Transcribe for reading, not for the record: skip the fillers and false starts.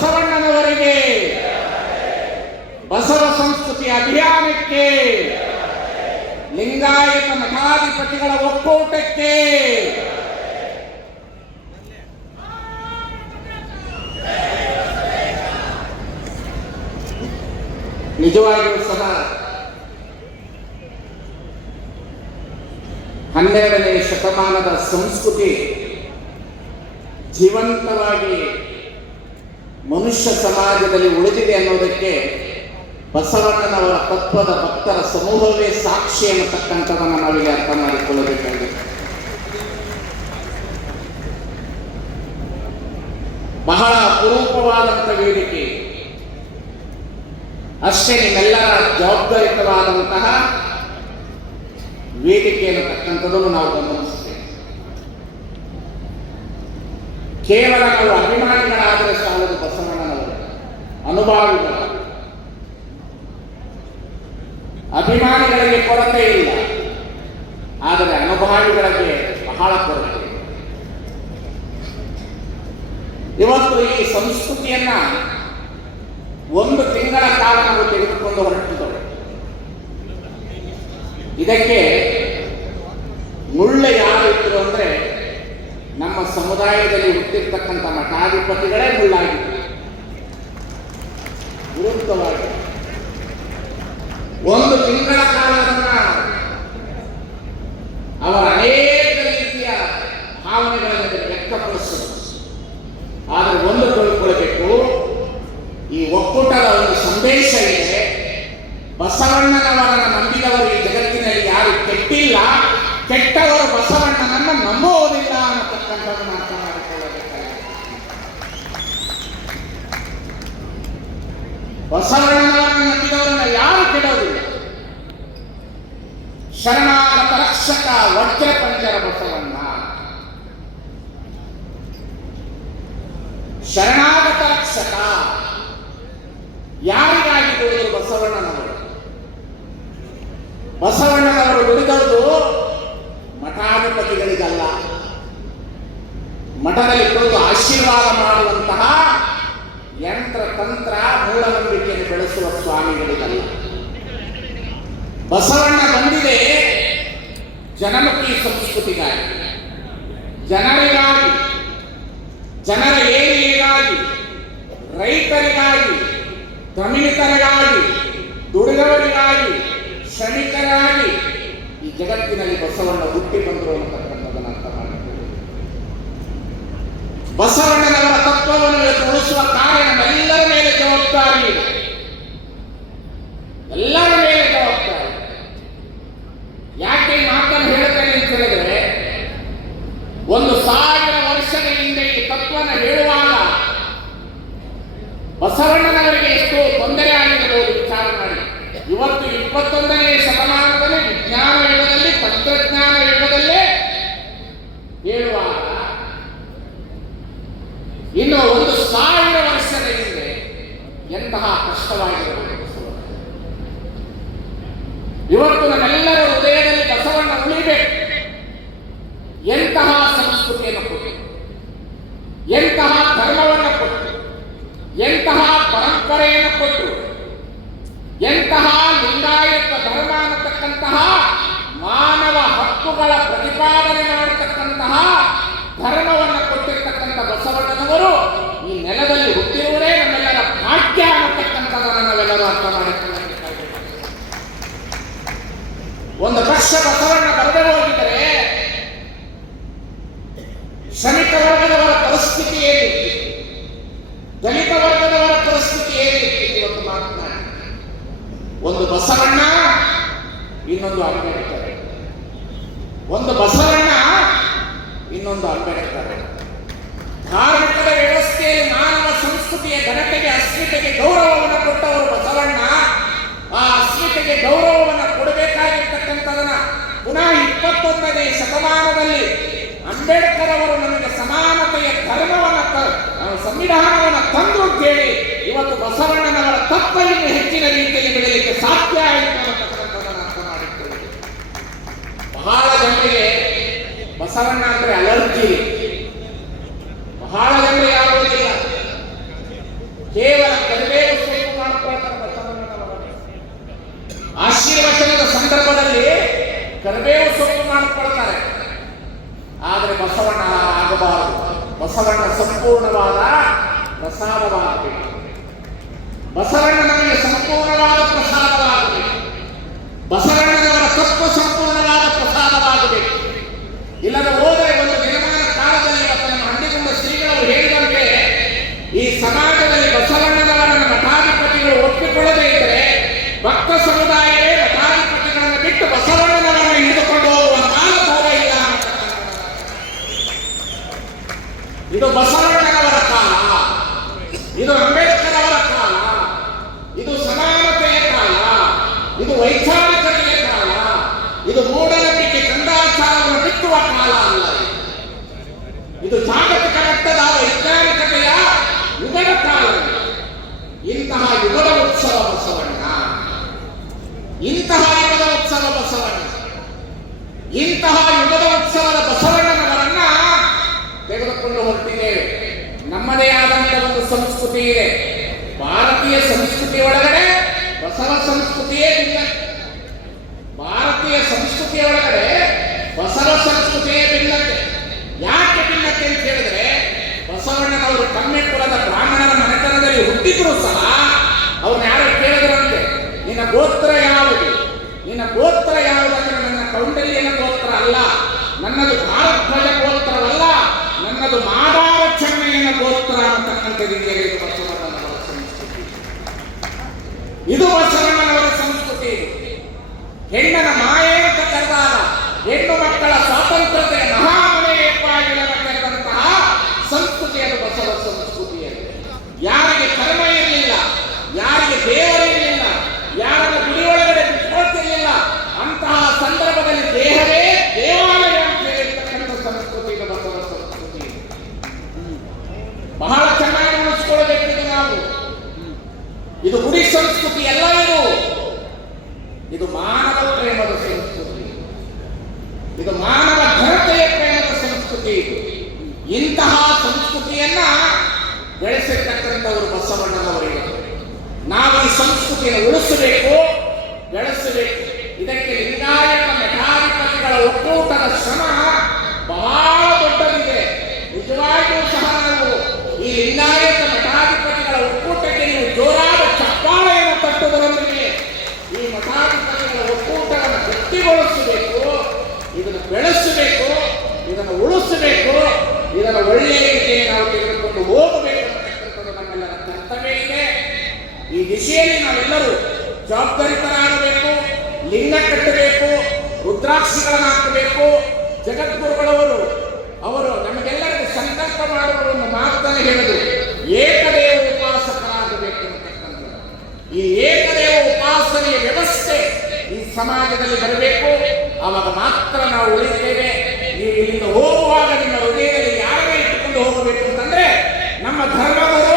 ಬಸವಣ್ಣನವರಿಗೆ, ಬಸವ ಸಂಸ್ಕೃತಿ ಅಭಿಯಾನಕ್ಕೆ, ಲಿಂಗಾಯತ ಮಠಾಧಿಪತಿಗಳ ಒಕ್ಕೂಟಕ್ಕೆ, ನಿಜವಾಗಿಯೂ ಸಹ 12ನೇ ಶತಮಾನದ ಸಂಸ್ಕೃತಿ ಜೀವಂತವಾಗಿ ಮನುಷ್ಯ ಸಮಾಜದಲ್ಲಿ ಉಳಿದಿದೆ ಅನ್ನೋದಕ್ಕೆ ಬಸವಣ್ಣನವರ ತತ್ವದ ಭಕ್ತರ ಸಮೂಹವೇ ಸಾಕ್ಷಿ ಅನ್ನತಕ್ಕಂಥದನ್ನು ನಾವಿಲ್ಲಿ ಅರ್ಥ ಮಾಡಿಕೊಳ್ಳಬೇಕಾಗಿದೆ. ಬಹಳ ಅಪರೂಪವಾದಂಥ ವೇದಿಕೆ, ಅಷ್ಟೇ ನಿಮ್ಮೆಲ್ಲರ ಜವಾಬ್ದಾರಿತವಾದಂತಹ ವೇದಿಕೆ ಅನ್ನತಕ್ಕಂಥದ್ದನ್ನು ನಾವು ಗಮನಿಸ್ತೇವೆ. ಕೇವಲ ನಾವು ಅಭಿಮಾನಿಗಳಾದರೆ ಸಾಲದು, ಬಸವಣ್ಣನವರು ಅನುಭಾವಿಗಳು. ಅಭಿಮಾನಿಗಳಿಗೆ ಕೊರತೆ ಇಲ್ಲ, ಆದರೆ ಅನುಭಾವಿಗಳಿಗೆ ಬಹಳ ಕೊರತೆ. ಇವತ್ತು ಈ ಸಂಸ್ಕೃತಿಯನ್ನ 1 ತಿಂಗಳ ಕಾಲ ನಾವು ತೆಗೆದುಕೊಂಡು ಹೊರಟಿದ್ದೆವು. ಇದಕ್ಕೆ ಮುಳ್ಳು ಯಾರು ಇದ್ರು ಅಂದ್ರೆ ನಮ್ಮ ಸಮುದಾಯದಲ್ಲಿ ಹುಟ್ಟಿರ್ತಕ್ಕಂಥ ಮಠಾಧಿಪತಿಗಳೇ ಮುಳ್ಳಾಗಿತ್ತು. ವಿರುದ್ಧವಾಗಿ 1 ತಿಂಗಳ ಕಾಲ ಅವರ ಅನೇಕ ರೀತಿಯ ಭಾವನೆಗಳನ್ನು ವ್ಯಕ್ತಪಡಿಸಿದರು. ಆದರೆ ಒಂದು ತಿಳ್ಕೊಳ್ಬೇಕು, ಈ ಒಕ್ಕೂಟದ ಒಂದು ಸಂದೇಶ ಇದೆ. ಬಸವಣ್ಣನವರನ್ನು ನಂಬಿದವರು ಈ ಜಗತ್ತಿನಲ್ಲಿ ಯಾರು ಕೆಟ್ಟಿಲ್ಲ, ಕೆಟ್ಟವರು ಬಸವಣ್ಣನನ್ನು ನಂಬುವುದಿಲ್ಲ ಅನ್ನತಕ್ಕಂಥದ್ದನ್ನು ಅರ್ಥ ಮಾಡಿಕೊಳ್ಳಬೇಕಾಗಿದೆ. ಬಸವಣ್ಣನವರನ್ನು ನಂಬಿದವರನ್ನು ಯಾರು ಕೆಡೋದಿಲ್ಲ. ಶರಣಾಗತ ರಕ್ಷಕ ವಜ್ರ ಪಂಜರ ಬಸವಣ್ಣ, ಶರಣಾಗತ ರಕ್ಷಕ. ಯಾರಿಗಾಗಿ ದುಡಿದರು ಬಸವಣ್ಣನವರು? ಬಸವಣ್ಣನವರು ದುಡಿದವರು ಮಠಾಧಿಪತಿಗಳಿಗಲ್ಲ, ಮಠದಲ್ಲಿ ಕುಳಿತು ಆಶೀರ್ವಾದ ಮಾಡುವಂತಹ ಯಂತ್ರ ತಂತ್ರ ಮೂಢನಂಬಿಕೆಯನ್ನು ಬೆಳೆಸುವ ಸ್ವಾಮಿಗಳಿಗಲ್ಲ. ಬಸವಣ್ಣ ಬಂದಿದೆ ಜನಮುಖಿ ಸಂಸ್ಕೃತಿಗಾಗಿ, ಜನರಿಗಾಗಿ, ಜನರ ಏಳಿಗೆಗಾಗಿ, ರೈತರಿಗಾಗಿ, ದಮಿಳಿತರಿಗಾಗಿ, ದುಡಿದವರಿಗಾಗಿ, ಶ್ರಮಿಕರಾಗಿ ಈ ಜಗತ್ತಿನಲ್ಲಿ ಬಸವಣ್ಣ ಹುಟ್ಟಿ ಬಂದರು ಅನ್ನತಕ್ಕಂಥದ್ದನ್ನು ಅರ್ಥ ಮಾಡಿಕೊಳ್ಳಿ. ಬಸವಣ್ಣನವರ ತತ್ವವನ್ನು ಉಳಿಸುವ ಕಾರ್ಯ ನಮ್ಮೆಲ್ಲರ ಮೇಲೆ ಜವಾಬ್ದಾರಿ ಇದೆ, ಎಲ್ಲರ ಮೇಲೆ ಜವಾಬ್ದಾರಿ. ಯಾಕೆ ಈ ಮಾತನ್ನು ಹೇಳ್ತೇನೆ ಅಂತ ಹೇಳಿದ್ರೆ, 1000 ವರ್ಷದ ಹಿಂದೆ ಈ ತತ್ವನ ಹೇಳುವಾಗ ಬಸವಣ್ಣನವರಿಗೆ ಎಷ್ಟು ತೊಂದರೆ ಆಗಿರಬಹುದು ವಿಚಾರ ಮಾಡಿ. ಇವತ್ತು 21ನೇ ಶತಮಾನದಲ್ಲಿ ವಿಜ್ಞಾನ ಯುಗದಲ್ಲಿ, ತಂತ್ರಜ್ಞಾನ ಯುಗದಲ್ಲೇ ಹೇಳುವಾಗ ಇನ್ನು 1000 ವರ್ಷದ ಹಿಂದೆ ಎಂತಹ ಕಷ್ಟವಾಗಿರಬಹುದು. ಇವತ್ತು ನಮ್ಮೆಲ್ಲರ ಹೃದಯದಲ್ಲಿ ಬಸವಣ್ಣ ಉಳಿಬೇಕು. ಎಂತಹ ಸಂಸ್ಕೃತಿಯನ್ನು ಕೊಟ್ಟು, ಎಂತಹ ಧರ್ಮವನ್ನು ಕೊಟ್ಟು, ಎಂತಹ ಪರಂಪರೆಯನ್ನು ಕೊಟ್ಟು, ಎಂತಹ ಲಿಂಗಾಯತ ಧರ್ಮ ಅನ್ನತಕ್ಕಂತಹ ಮಾನವ ಹಕ್ಕುಗಳ ಪ್ರತಿಪಾದನೆ ಮಾಡತಕ್ಕಂತಹ ಧರ್ಮವನ್ನು ಕೊಟ್ಟಿರ್ತಕ್ಕಂಥ ಬಸವಣ್ಣನವರು ಈ ನೆಲದಲ್ಲಿ ಹುಟ್ಟಿರುವುದೇ ನಮ್ಮೆಲ್ಲರ ಭಾಗ್ಯ ಅನ್ನತಕ್ಕಂಥದ್ದನ್ನು ನಾವೆಲ್ಲರೂ ಅರ್ಥ ಮಾಡಿಕೊಳ್ಳಬೇಕಾಗಿದೆ. ಒಂದು ಪಕ್ಷ ಬಸವಣ್ಣ ಬರದೇ ಹೋಗಿದರೆ ಶ್ರಮಿಕ ವರ್ಗದವರ ಪರಿಸ್ಥಿತಿ ಏನಿತ್ತು, ದಲಿತ ವರ್ಗದವರ ಪರಿಸ್ಥಿತಿ ಏನಿತ್ತು ಇವತ್ತು ಮಾತನಾಡಿ. ಒಂದು ಬಸವಣ್ಣ, ಇನ್ನೊಂದು ಅಂಬೇಡ್ಕರ್. ಒಂದು ಬಸವಣ್ಣ, ಇನ್ನೊಂದು ಅಂಬೇಡ್ಕರ್. ಧಾರ್ಮಿಕದ ವ್ಯವಸ್ಥೆಯಲ್ಲಿ ಮಾನವ ಸಂಸ್ಕೃತಿಯ ಘನತೆಗೆ, ಅಸ್ಮಿತೆಗೆ ಗೌರವವನ್ನು ಕೊಟ್ಟವರು ಬಸವಣ್ಣ. ಆ ಅಸ್ಮಿತೆಗೆ ಗೌರವವನ್ನು ಕೊಡಬೇಕಾಗಿರ್ತಕ್ಕಂಥದನ್ನ ಪುನಃ 21ನೇ ಶತಮಾನದಲ್ಲಿ ಅಂಬೇಡ್ಕರ್ ಅವರು ನಮಗೆ ಸಮಾನತೆಯ ಧರ್ಮವನ್ನು, ಸಂವಿಧಾನವನ್ನು ತಂದು ಅಂತೇಳಿ ಇವತ್ತು ಬಸವಣ್ಣನವರ ತತ್ವವನ್ನು ಹೆಚ್ಚಿನ ರೀತಿಯಲ್ಲಿ ಬೆಳೆಯಲಿಕ್ಕೆ ಸಾಧ್ಯ ಆಯಿತು ಅನ್ನತಕ್ಕಂಥದ್ದನ್ನು ಅರ್ಥ ಮಾಡಿಕೊಳ್ಳಿ. ಬಹಳ ಜನರಿಗೆ ಬಸವಣ್ಣ ಅಂದ್ರೆ ಅಲರ್ಜಿ, ಬಹಳ ಜನರಿಗೆ ಆಗುವುದಿಲ್ಲ. ಆಗಬಾರದು. ಬಸವಣ್ಣ ಸಂಪೂರ್ಣವಾದ ಪ್ರಸಾದವಾಗಬೇಕು. ಬಸವಣ್ಣ ನಮಗೆ ಸಂಪೂರ್ಣವಾದ ಪ್ರಸಾದವಾಗಬೇಕು. ಬಸವಣ್ಣನವರ ತತ್ವ ಸಂಪೂರ್ಣವಾದ ಪ್ರಸಾದವಾಗಬೇಕು. ಇಲ್ಲದ ಹೋದರೆ ಒಂದು ದಿನಮಾನ ಕಾಲದಲ್ಲಿ ನಮ್ಮ ಹಂದಿಗುಂಡ ಶ್ರೀಗಳು ಹೇಳಿದಂತೆ ಈ ಸಮಾಜದಲ್ಲಿ ಬಸವಣ್ಣನವರ ಮಠಾಧಿಪತಿಗಳು ಒಪ್ಪಿಕೊಳ್ಳದೇ ಇದ್ದರೆ ಭಕ್ತ ಸಮುದಾಯವೇ ಮಠಾಧಿಪತಿಗಳನ್ನು ಬಿಟ್ಟು ಬಸವಣ್ಣನವರನ್ನು ಹಿಡಿದುಕೊಂಡು ಹೋಗುವ ಕಾಲ ದೂರ ಇಲ್ಲ. ಇದು ಬಸವಣ್ಣನವರ ಕಾಲ, ಇದು ಅಂಬೇಡ್ಕರ್ ಅವರ ಕಾಲ, ಇದು ಸಮಾನತೆಯ ಕಾಲ, ಇದು ವೈಚಾರಿಕತೆಯ ಕಾಲ, ಇದು ಮೂಢನಂಬಿಕೆ ಕಂದಾಚಾರವನ್ನು ಬಿತ್ತುವ ಕಾಲ ಅಲ್ಲ. ಇದು ಜಾಗತಿಕ ಮಟ್ಟದ ವೈಜ್ಞಾನಿಕತೆಯ ಯುಗದ ಕಾಲ. ಇಂತಹ ಯುಗದ ಉತ್ಸವ ಬಸವಣ್ಣ, ಇಂತಹ ಯುಗದ ಉತ್ಸವ ಬಸವಣ್ಣ, ಇಂತಹ ಯುಗದ ಉತ್ಸವದ ಬಸವಣ್ಣನವರನ್ನ ತೆಗೆದುಕೊಂಡು ಹೊರಟಿದ್ದೇವೆ. ನಮ್ಮದೇ ಆದಂತಹ ಒಂದು ಸಂಸ್ಕೃತಿ ಇದೆ. ಭಾರತೀಯ ಸಂಸ್ಕೃತಿ ಒಳಗಡೆ ಬಸವ ಸಂಸ್ಕೃತಿಯೇ ಭಿನ್ನ. ಭಾರತೀಯ ಸಂಸ್ಕೃತಿಯ ಒಳಗಡೆ ಬಸವ ಸಂಸ್ಕೃತಿಯೇ ಭಿನ್ನತೆ. ಯಾಕೆ ಭಿನ್ನತೆ ಅಂತ ಹೇಳಿದ್ರೆ, ಬಸವಣ್ಣನವರು ಕಮ್ಮಿ ಕುಲದ ಬ್ರಾಹ್ಮಣರ ಮನೆತನದಲ್ಲಿ ಹುಟ್ಟಿದ್ರು ಸಹ ಅವ್ರನ್ನ ಯಾರು ಕೇಳಿದ್ರಂತೆ, ನಿನ್ನ ಗೋತ್ರ ಯಾವುದು, ನಿನ್ನ ಗೋತ್ರ ಯಾವುದಂದ್ರೆ ನನ್ನ ಕೌಂಡಲ್ಯನ ಗೋತ್ರ ಅಲ್ಲ, ನನ್ನದು ಭಾರಧ್ವಜ ಗೋತ್ರವಲ್ಲ, ನನ್ನದು ಮಾದಾರ ಚೆನ್ನಯ್ಯನ ಗೋತ್ರ ಅಂತಕ್ಕಂಥದ್ದಿದೆ. ಬಸವಣ್ಣನವರ ಸಂಸ್ಕೃತಿ ಇದು. ಬಸವಣ್ಣನವರ ಸಂಸ್ಕೃತಿ ಹೆಣ್ಣನ ಮಾಯೆ ಅಂತ ಕರೆದಾಗ ಹೆಣ್ಣು ಮಕ್ಕಳ ಸ್ವಾತಂತ್ರ್ಯತೆಯ ಮಹಾಮನೆಯಪ್ಪಾಗಿಲನ್ನು ಕರೆದಂತಹ ಸಂಸ್ಕೃತಿಯನ್ನು ಬಸವ ಸಂಸ್ಕೃತಿಯಲ್ಲಿ ಯಾರಿಗೆ ಕರ್ಮ ಇರಲಿಲ್ಲ, ಯಾರಿಗೆ ದೇವರಿರಲಿಲ್ಲ, ಯಾರನ್ನ ಗುಡಿ ಒಳಗಡೆ ಬಿಟ್ಕೊಳ್ತಿರ್ಲಿಲ್ಲ, ಅಂತಹ ಸಂದರ್ಭದಲ್ಲಿ ದೇಹವೇ ದೇವಾಲಯ ಅಂತ ಹೇಳಿರ್ತಕ್ಕಂಥ ಸಂಸ್ಕೃತಿ ಇದು ಬಸವ ಸಂಸ್ಕೃತಿ. ಬಹಳ ಚೆನ್ನಾಗಿ ಉಳಿಸ್ಕೊಳ್ಬೇಕಿದೆ ನಾವು. ಇದು ಗುಡಿ ಸಂಸ್ಕೃತಿ ಎಲ್ಲ. ಇದು ಮಾನವ ಪ್ರೇಮದ ಸಂಸ್ಕೃತಿ, ಇದು ಮಾನವ ಘನತೆಯ ಪ್ರೇಮದ ಸಂಸ್ಕೃತಿ. ಇಂತಹ ಸಂಸ್ಕೃತಿಯನ್ನ ಬೆಳೆಸಿರ್ತಕ್ಕಂಥವರು ಬಸವಣ್ಣನವರಿಗೆ. ನಾವು ಈ ಸಂಸ್ಕೃತಿಯನ್ನು ಉಳಿಸಬೇಕು, ಬೆಳೆಸಬೇಕು. ಇದಕ್ಕೆ ಲಿಂಗಾಯತ ಮಠಾಧಿಪತಿಗಳ ಒಕ್ಕೂಟದ ಶ್ರಮ ಬಹಳ ದೊಡ್ಡದಿದೆ. ನಿಜವಾಗಿಯೂ ಸಹ ನಾವು ಈ ಲಿಂಗಾಯತ ಮಠಾಧಿಪತಿಗಳ ಒಕ್ಕೂಟಕ್ಕೆ ನೀವು ಜೋರಾದ ಚಪ್ಪಾಳೆಯನ್ನು ತಟ್ಟುವುದರೊಂದಿಗೆ ಈ ಮಠಾಧಿಪತಿಗಳ ಒಕ್ಕೂಟವನ್ನು ಗಟ್ಟಿಗೊಳಿಸಬೇಕು, ಇದನ್ನು ಬೆಳೆಸಬೇಕು, ಇದನ್ನು ಉಳಿಸಬೇಕು, ಇದನ್ನು ಒಳ್ಳೆಯ ರೀತಿಯಲ್ಲಿ ನಾವು ತೆಗೆದುಕೊಂಡು ಹೋಗಬೇಕು ಅಂತಕ್ಕಂಥದ್ದು ನಮ್ಮೆಲ್ಲರ ಕರ್ತವ್ಯ ಇದೆ. ಈ ದಿಶೆಯಲ್ಲಿ ನಾವೆಲ್ಲರೂ ಜವಾಬ್ದಾರಿತರಾಗಬೇಕು. ಲಿಂಗ ಕಟ್ಟಬೇಕು, ರುದ್ರಾಕ್ಷಿಗಳನ್ನು ಹಾಕಬೇಕು. ಜಗದ್ಗುರುಗಳವರು ಅವರು ನಮಗೆಲ್ಲರಿಗೂ ಸಂಕಲ್ಪ ಮಾಡುವ ಒಂದು ಮಾತನ್ನು ಹೇಳಿದರು, ಏಕದೇವ ಉಪಾಸಕರಾಗಬೇಕು ಅಂತಕ್ಕಂಥದ್ದು. ಈ ಏಕದೇವ ಉಪಾಸನೆಯ ವ್ಯವಸ್ಥೆ ಈ ಸಮಾಜದಲ್ಲಿ ಬರಬೇಕು. ಆವಾಗ ಮಾತ್ರ ನಾವು ಉಳಿತೇವೆ. ನೀವು ಇಲ್ಲಿಂದ ಹೋಗುವಾಗ ನಿಮ್ಮ ಹೃದಯದಲ್ಲಿ ಯಾರನ್ನೇ ಇಟ್ಟುಕೊಂಡು ಹೋಗಬೇಕು ಅಂತಂದ್ರೆ ನಮ್ಮ ಧರ್ಮಗುರು